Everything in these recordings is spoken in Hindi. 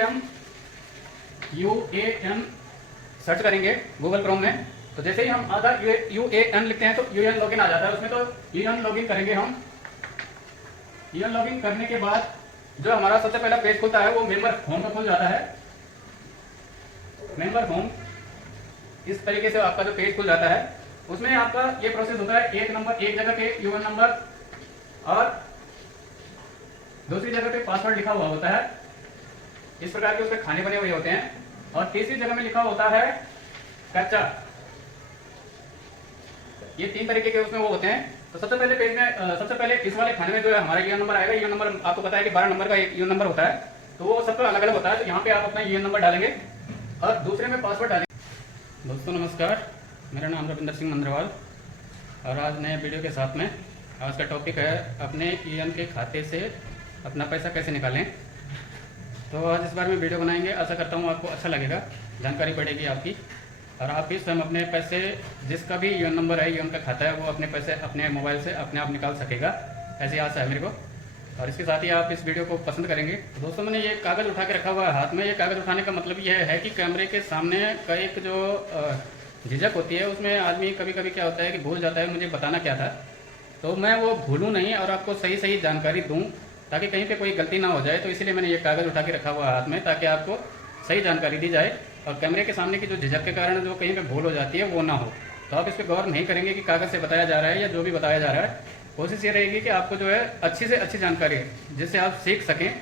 हम UAN सर्च करेंगे गूगल क्रोम में। तो जैसे ही हम आधा UAN लिखते हैं तो UAN लॉगिन आ जाता है उसमें। तो UAN लॉगिन करेंगे हम। UAN लॉगिन करने के बाद जो हमारा सबसे पहला पेज खुलता है वो मेंबर होम का खुल जाता है। मेंबर होम इस तरीके से आपका जो पेज खुल जाता है उसमें आपका ये प्रोसेस होता है। एक जगह पे UAN नंबर और दूसरी जगह पे पासवर्ड लिखा हुआ होता है। इस प्रकार के उसके खाने बने हुए होते हैं। और तीसरी जगह में लिखा होता है कैप्चा। ये तीन तरीके के उसमें वो होते हैं। तो सबसे पहले पेज में सबसे पहले इस वाले खाने में जो है हमारा यूएन नंबर आएगा। यूएन नंबर आपको पता है कि 12 नंबर का एक यूएन नंबर होता है। तो वो सबका अलग अलग होता है। तो यहाँ पे आप अपना यूएन नंबर डालेंगे और दूसरे में पासवर्ड डालेंगे। दोस्तों नमस्कार, मेरा नाम रविंदर सिंह मंद्रवाल और आज नए वीडियो के साथ में आज का टॉपिक है अपने यूएन के खाते से अपना पैसा कैसे निकालें। तो आज इस बारे में वीडियो बनाएंगे। आशा करता हूँ आपको अच्छा लगेगा, जानकारी पड़ेगी आपकी और आप भी स्वयं अपने पैसे जिसका भी यूएन नंबर है, यूएन का खाता है, वो अपने पैसे अपने मोबाइल से अपने आप निकाल सकेगा, ऐसी आशा है मेरे को। और इसके साथ ही आप इस वीडियो को पसंद करेंगे। तो दोस्तों मैंने ये कागज़ उठा के रखा हुआ है हाथ में। ये कागज़ उठाने का मतलब यह है कि कैमरे के सामने का एक जो झिझक होती है उसमें आदमी कभी कभी क्या होता है कि भूल जाता है मुझे बताना क्या था। तो मैं वो भूलूँ नहीं और आपको सही सही जानकारी दूँ ताकि कहीं पे कोई गलती ना हो जाए। तो इसीलिए मैंने ये कागज़ उठा के रखा हुआ है हाथ में ताकि आपको सही जानकारी दी जाए और कैमरे के सामने की जो झिझक के कारण जो कहीं पे भूल हो जाती है वो ना हो। तो आप इस पर गौर नहीं करेंगे कि कागज़ से बताया जा रहा है या जो भी बताया जा रहा है। कोशिश ये रहेगी कि आपको जो है अच्छी से अच्छी जानकारी जिससे आप सीख सकें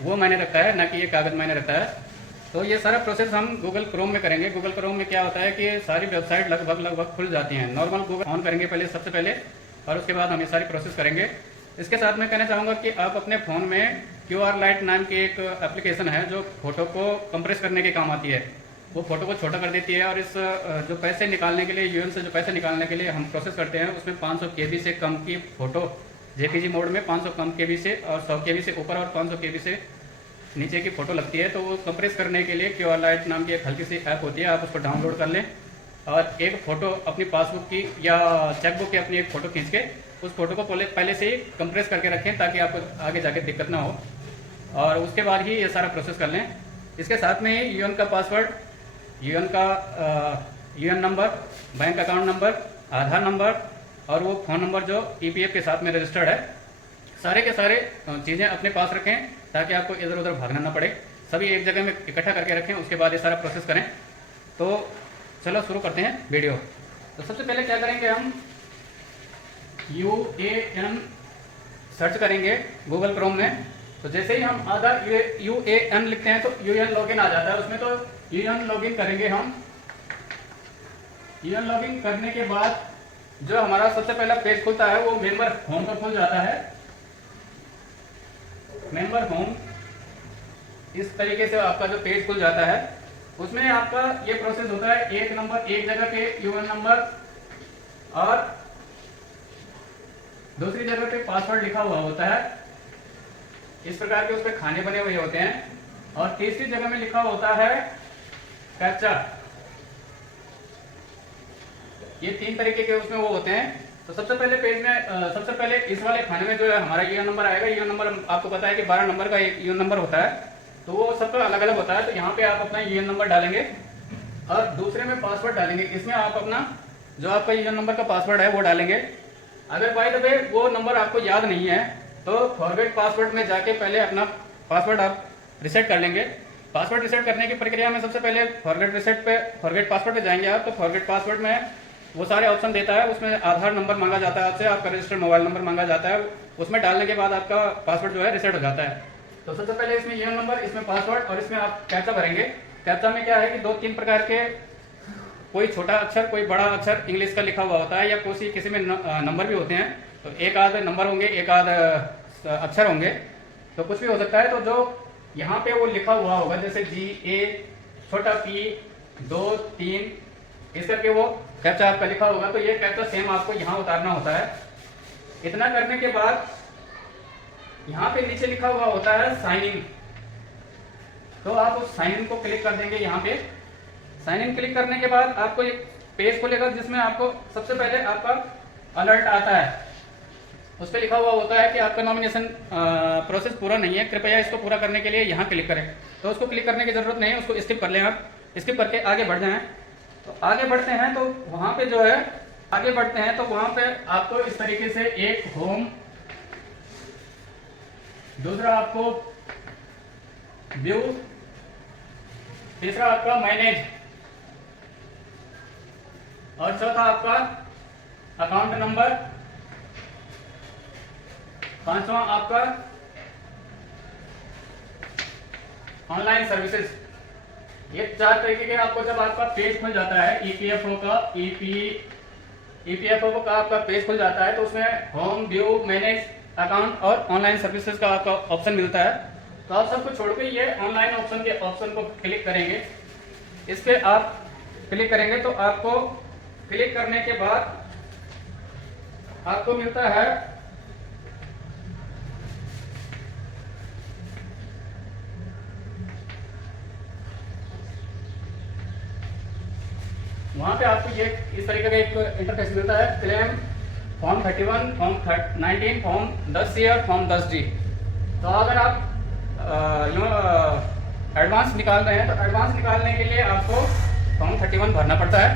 वो मैंने रखा है, ना कि ये कागज़ मैंने रखा है। तो ये सारा प्रोसेस हम गूगल क्रोम में करेंगे। गूगल क्रोम में क्या होता है कि सारी वेबसाइट लगभग खुल जाती हैं। नॉर्मल गूगल ऑन करेंगे पहले सबसे पहले और उसके बाद हम ये सारी प्रोसेस करेंगे। इसके साथ मैं कहना चाहूँगा कि आप अपने फ़ोन में QR लाइट नाम की एक एप्लीकेशन है जो फ़ोटो को कंप्रेस करने के काम आती है। वो फ़ोटो को छोटा कर देती है और इस जो पैसे निकालने के लिए यूएन से जो पैसे निकालने के लिए हम प्रोसेस करते हैं उसमें 500 KB से कम की फ़ोटो JPG मोड में 500 कम KB से और 100 KB से ऊपर और 500 KB से नीचे की फ़ोटो लगती है। तो वो कंप्रेस करने के लिए QR लाइट नाम की एक हल्की सी ऐप होती है, आप उसको डाउनलोड कर लें और एक फ़ोटो अपनी पासबुक की या चेकबुक की अपनी एक फ़ोटो खींच के उस फोटो को पहले से ही कंप्रेस करके रखें ताकि आपको आगे जाके दिक्कत ना हो। और उसके बाद ही ये सारा प्रोसेस कर लें। इसके साथ में ही यूएन का password, UAN number, bank account number, Aadhaar number और वो फ़ोन नंबर जो EPF के साथ में रजिस्टर्ड है, सारे के सारे चीज़ें अपने पास रखें ताकि आपको इधर उधर भागना ना पड़े। सभी एक जगह में इकट्ठा करके रखें, उसके बाद ये सारा प्रोसेस करें। तो चलो शुरू करते हैं वीडियो। तो सबसे पहले क्या करेंगे, हम UAN सर्च करेंगे गूगल क्रोम में। तो जैसे ही हम आधा UAN लिखते हैं तो UAN लॉगिन आ जाता है उसमें। तो UAN लॉगिन करेंगे हम। UAN लॉगिन करने के बाद जो हमारा सबसे पहला पेज खुलता है वो मेंबर होम का खुल जाता है। मेंबर होम इस तरीके से आपका जो पेज खुल जाता है उसमें आपका ये प्रोसेस होता है। एक जगह पे यूएन नंबर और दूसरी जगह पे पासवर्ड लिखा हुआ होता है। इस प्रकार के उस पर खाने बने हुए होते हैं। और तीसरी जगह में लिखा होता है कैप्चा। ये तीन तरीके के उसमें वो होते हैं। तो सबसे पहले पेज में सबसे पहले इस वाले खाने में जो है हमारा यूएन नंबर आएगा। यूएन नंबर आपको पता है कि 12 नंबर का एक यूएन नंबर होता है। तो वो सबका अलग अलग होता है। तो यहाँ पे आप अपना यूएन नंबर डालेंगे और दूसरे में पासवर्ड डालेंगे। इसमें आप अपना जो आपका यूएन नंबर का पासवर्ड है वो डालेंगे। अगर बाय द वे वो नंबर आपको याद नहीं है तो फॉरगेट पासवर्ड में जाके पहले अपना पासवर्ड आप रिसेट कर लेंगे। पासवर्ड रिसेट करने की प्रक्रिया में सबसे पहले फॉरगेट पासवर्ड पे जाएंगे आप। तो फॉरगेट पासवर्ड में वो सारे ऑप्शन देता है। उसमें आधार नंबर मांगा जाता है आपसे, आपका रजिस्टर्ड मोबाइल नंबर मांगा जाता है। उसमें डालने के बाद आपका पासवर्ड जो है रिसेट हो जाता है। तो सबसे पहले इसमें यूएन नंबर, इसमें पासवर्ड और इसमें आप कैप्चा भरेंगे। कैप्चा में क्या है कि 2-3 प्रकार के कोई छोटा अक्षर कोई बड़ा अक्षर इंग्लिश का लिखा हुआ होता है या किसी में नंबर भी होते हैं। तो एक आध नंबर होंगे, एक आध अक्षर होंगे, तो कुछ भी हो सकता है। तो जो यहाँ पे वो लिखा हुआ होगा जैसे GA छोटा P 2 3 इस करके वो कैप्चा आपका लिखा होगा। तो ये कैप्चा सेम आपको यहाँ उतारना होता है। इतना करने के बाद यहाँ पे नीचे लिखा हुआ होता है साइन इन। तो आप उस साइन इन को क्लिक कर देंगे। यहाँ पे साइन इन क्लिक करने के बाद आपको एक पेज खुलेगा जिसमें आपको सबसे पहले आपका अलर्ट आता है। उस पर लिखा हुआ होता है कि आपका नॉमिनेशन प्रोसेस पूरा नहीं है, कृपया इसको पूरा करने के लिए यहाँ क्लिक करें। तो उसको क्लिक करने की ज़रूरत नहीं है, उसको स्किप कर लें। आप स्किप करके आगे बढ़ जाएं। तो आगे बढ़ते हैं तो वहाँ पे जो है आगे बढ़ते हैं तो वहाँ पे आपको इस तरीके से एक होम, दूसरा आपको व्यू, तीसरा आपका मैनेज और चौथा आपका अकाउंट नंबर, पांचवा आपका ऑनलाइन सर्विसेज। ये 4 तरीके के आपको जब आपका पेज खुल जाता है ईपीएफओ का आपका पेज खुल जाता है तो उसमें होम, व्यू, मैनेज, अकाउंट और ऑनलाइन सर्विसेज का आपका ऑप्शन मिलता है। तो आप सबको छोड़ के ये ऑनलाइन ऑप्शन के ऑप्शन को क्लिक करेंगे। इस पे आप क्लिक करेंगे तो आपको क्लिक करने के बाद आपको मिलता है वहां पे आपको ये इस तरीके का एक इंटरफेस मिलता है, claim form 31, form 19, form 10C और फॉर्म 10D। तो अगर आप एडवांस निकाल रहे हैं तो एडवांस निकालने के लिए आपको फॉर्म 31 भरना पड़ता है।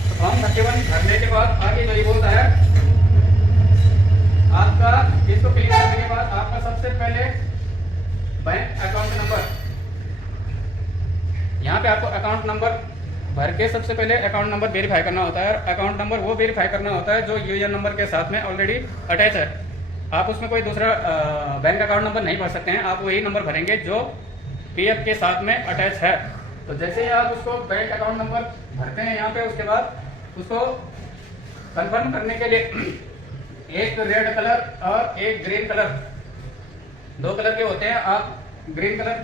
तो फॉर्म 31 भरने के बाद आगे जो ये बोलता है आपका, इसको क्लिक करने के बाद आपका सबसे पहले बैंक अकाउंट नंबर, यहाँ पे आपको अकाउंट नंबर भर के सबसे पहले अकाउंट नंबर वेरीफाई करना होता है। अकाउंट नंबर वो वेरीफाई करना होता है जो यूएएन नंबर के साथ में ऑलरेडी अटैच है। आप उसमें कोई दूसरा बैंक अकाउंट नंबर नहीं भर सकते हैं, आप वही नंबर भरेंगे जो पीएफ के साथ में अटैच है। तो जैसे ही आप उसको बैंक अकाउंट नंबर भरते हैं यहाँ पे, उसके बाद उसको कंफर्म करने के लिए एक रेड कलर और एक ग्रीन कलर, 2 कलर के होते हैं। आप ग्रीन कलर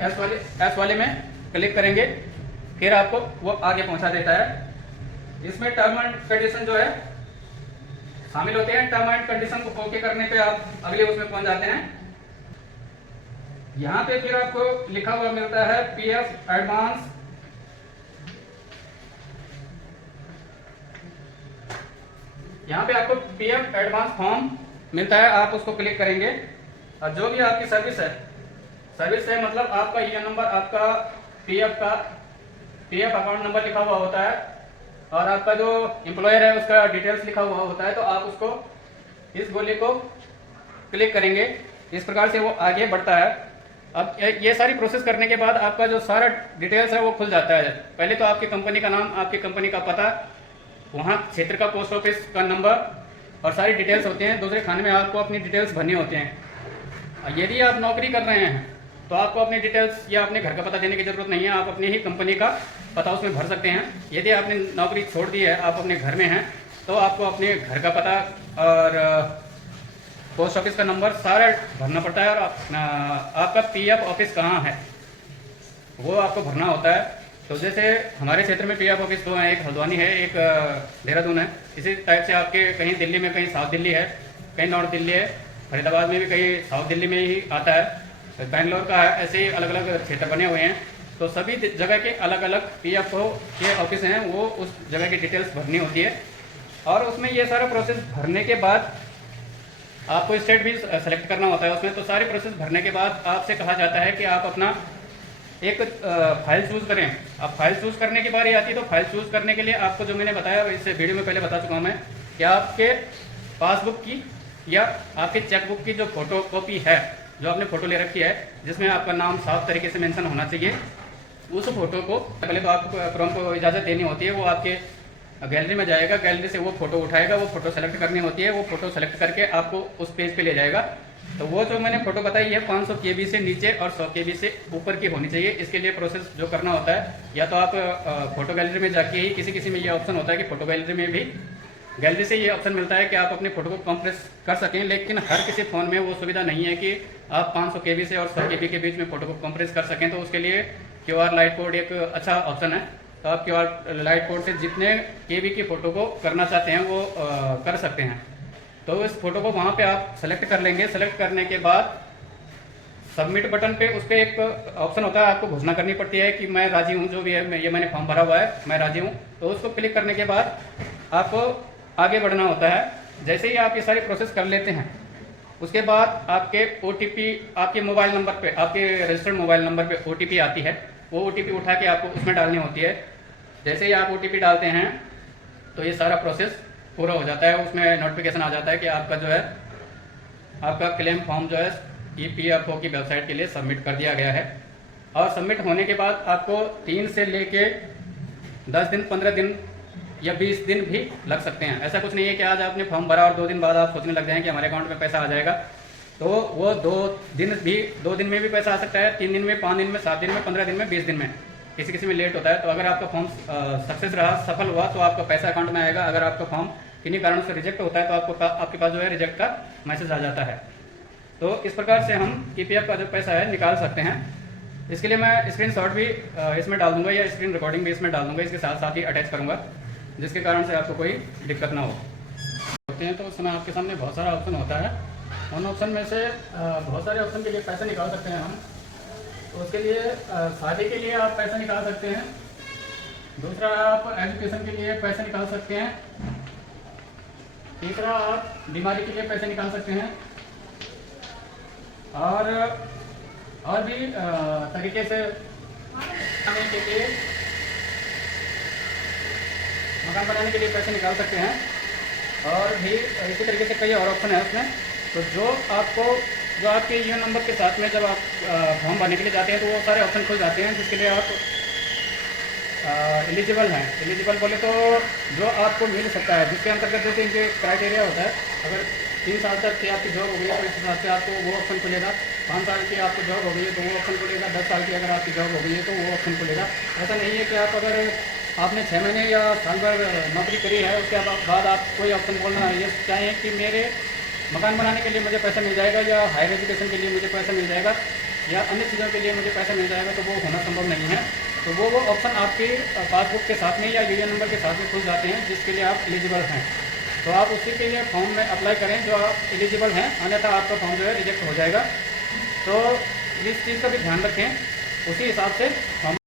एस वाले में क्लिक करेंगे, फिर आपको वो आगे पहुंचा देता है। इसमें टर्म एंड कंडीशन जो है शामिल होते हैं। टर्म एंड कंडीशन को ओके करने पे आप अगले उसमें पहुंच जाते हैं। यहाँ पे फिर आपको लिखा हुआ मिलता है पीएफ एडवांस, यहाँ पे आपको पीएफ एडवांस फॉर्म मिलता है, आप उसको क्लिक करेंगे। और जो भी आपकी सर्विस है मतलब आपका यूएएन नंबर, आपका पीएफ अकाउंट नंबर लिखा हुआ होता है और आपका जो एम्प्लॉयर है उसका डिटेल्स लिखा हुआ होता है। तो आप उसको इस गोली को क्लिक करेंगे, इस प्रकार से वो आगे बढ़ता है। अब ये सारी प्रोसेस करने के बाद आपका जो सारा डिटेल्स है वो खुल जाता है। पहले तो आपकी कंपनी का नाम, आपकी कंपनी का पता, वहाँ क्षेत्र का पोस्ट ऑफिस का नंबर और सारी डिटेल्स होते हैं। दूसरे खाने में आपको अपनी डिटेल्स भरनी होती हैं। यदि आप नौकरी कर रहे हैं तो आपको अपनी डिटेल्स या अपने घर का पता देने की जरूरत नहीं है, आप अपनी ही कंपनी का पता उसमें भर सकते हैं। यदि आपने नौकरी छोड़ दी है, आप अपने घर में हैं, तो आपको अपने घर का पता और पोस्ट ऑफिस का नंबर सारा भरना पड़ता है। और आपका पीएफ ऑफिस कहाँ है वो आपको भरना होता है। तो जैसे हमारे क्षेत्र में पीएफ ऑफिस 2 हैं, एक हल्द्वानी है, एक देहरादून है। इसी टाइप से आपके कहीं दिल्ली में, कहीं साउथ दिल्ली है, कहीं नॉर्थ दिल्ली है, फरीदाबाद में भी कहीं साउथ दिल्ली में ही आता है, बैंगलोर का है। ऐसे ही अलग अलग क्षेत्र बने हुए हैं। तो सभी जगह के अलग अलग पीएफओ के ऑफिस हैं, वो उस जगह की डिटेल्स भरनी होती है। और उसमें ये सारा प्रोसेस भरने के बाद आपको स्टेट भी सेलेक्ट करना होता है उसमें। तो सारी प्रोसेस भरने के बाद आपसे कहा जाता है कि आप अपना एक फाइल चूज़ करें। अब फाइल चूज़ करने की बारी आती है तो फाइल चूज़ करने के लिए आपको जो मैंने बताया, इससे वीडियो में पहले बता चुका हूँ मैं, कि आपके पासबुक की या आपके चेकबुक की जो फोटो कॉपी है, जो आपने फ़ोटो ले रखी है, जिसमें आपका नाम साफ तरीके से मेंशन होना चाहिए, उस फोटो को पहले तो आपको क्रोम को इजाज़त देनी होती है। वो आपके गैलरी में जाएगा, गैलरी से वो फोटो उठाएगा, वो फोटो सेलेक्ट करनी होती है, वो फोटो सेलेक्ट करके आपको उस पेज पे ले जाएगा। तो वो जो मैंने फोटो बताई है 500 KB से नीचे और 100 KB से ऊपर की होनी चाहिए। इसके लिए प्रोसेस जो करना होता है, या तो आप फोटो गैलरी में जाके ही, किसी में ये ऑप्शन होता है कि फोटो गैलरी में भी, गैलरी से ये ऑप्शन मिलता है कि आप अपने फोटो को कंप्रेस कर सकें। लेकिन हर किसी फ़ोन में वो सुविधा नहीं है कि आप 500 KB से और 100 KB के बीच में फ़ोटो को कंप्रेस कर सकें। तो उसके लिए QR लाइट कोड एक अच्छा ऑप्शन है। तो आप QR लाइट कोड से जितने KB की फ़ोटो को करना चाहते हैं वो कर सकते हैं। तो इस फोटो को वहाँ पे आप सेलेक्ट कर लेंगे। सेलेक्ट करने के बाद सबमिट बटन पे उस पर एक ऑप्शन होता है, आपको घोषणा करनी पड़ती है कि मैं राजी हूँ, जो भी है, ये मैंने फॉर्म भरा हुआ है, मैं राजी हूँ। तो उसको क्लिक करने के बाद आपको आगे बढ़ना होता है। जैसे ही आप ये सारी प्रोसेस कर लेते हैं उसके बाद आपके OTP आपके मोबाइल नंबर पे, आपके रजिस्टर्ड मोबाइल नंबर पे OTP आती है। वो OTP उठा के आपको उसमें डालनी होती है। जैसे ही आप OTP डालते हैं तो ये सारा प्रोसेस पूरा हो जाता है। उसमें नोटिफिकेशन आ जाता है कि आपका जो है, आपका क्लेम फॉर्म जो है EPFO की वेबसाइट के लिए सबमिट कर दिया गया है। और सबमिट होने के बाद आपको 3 से लेके 10 दिन, 15 दिन या 20 दिन भी लग सकते हैं। ऐसा कुछ नहीं है कि आज आपने फॉर्म भरा और 2 दिन बाद आप सोचने लग जाएं कि हमारे अकाउंट में पैसा आ जाएगा। तो वो 2 दिन में भी पैसा आ सकता है, 3 दिन में, 5 दिन में, 7 दिन में, 15 दिन में, 20 दिन में, किसी किसी में लेट होता है। तो अगर आपका फॉर्म सक्सेस रहा, सफल हुआ, तो आपका पैसा अकाउंट में आएगा। अगर आपका फॉर्म किन्हीं कारणों से रिजेक्ट होता है तो आपके पास जो है रिजेक्ट का मैसेज आ जाता है। तो इस प्रकार से हम EPF का जो पैसा है निकाल सकते हैं। इसके लिए मैं स्क्रीनशॉट भी इसमें डाल दूंगा या स्क्रीन रिकॉर्डिंग भी इसमें डाल दूंगा, इसके साथ साथ ही अटैच करूंगा, जिसके कारण से आपको कोई दिक्कत ना हो। होते हैं तो उस समय आपके सामने बहुत सारा ऑप्शन होता है। उन ऑप्शन में से बहुत सारे ऑप्शन के लिए पैसा निकाल सकते हैं हम। तो उसके लिए शादी के लिए आप पैसा निकाल सकते हैं। दूसरा, आप एजुकेशन के लिए पैसा निकाल सकते हैं। तीसरा, आप बीमारी के लिए पैसे निकाल सकते हैं। और भी तरीके से मकान बनाने के लिए पैसे निकाल सकते हैं। और भी इसी तरीके से कई और ऑप्शन है उसमें। तो जो आपके यूएन नंबर के साथ में जब आप फॉर्म भरने के लिए जाते हैं तो वो सारे ऑप्शन खुल जाते हैं, जिसके लिए आप एलिजिबल हैं। एलिजिबल बोले तो जो आपको मिल सकता है, जिसके अंतर्गत जैसे इनके क्राइटेरिया होता है। अगर 3 साल तक की आपकी जॉब हो गई है तो इस हिसाब से आपको वो ऑप्शन खुलेगा। 5 साल की आपको जॉब हो गई है तो वो ऑप्शन खुलेगा। 10 साल की अगर आपकी जॉब हो गई है तो वो ऑप्शन खुलेगा। ऐसा नहीं है कि आप अगर आपने 6 महीने या साल भर नौकरी करी है उसके बाद आप कोई ऑप्शन बोलना ये चाहें कि मेरे मकान बनाने के लिए मुझे पैसा मिल जाएगा, या हायर एजुकेशन के लिए मुझे पैसा मिल जाएगा, या अन्य चीज़ों के लिए मुझे पैसा मिल जाएगा, तो वो होना संभव नहीं है। तो वो ऑप्शन आपके पासबुक के साथ में या यूएन नंबर के साथ में खुल जाते हैं, जिसके लिए आप एलिजिबल हैं। तो आप उसी के लिए फॉर्म में अप्लाई करें जो आप एलिजिबल हैं, अन्यथा आपका फॉर्म जो है रिजेक्ट हो जाएगा। तो इस चीज़ का भी ध्यान रखें, उसी हिसाब से फॉर्म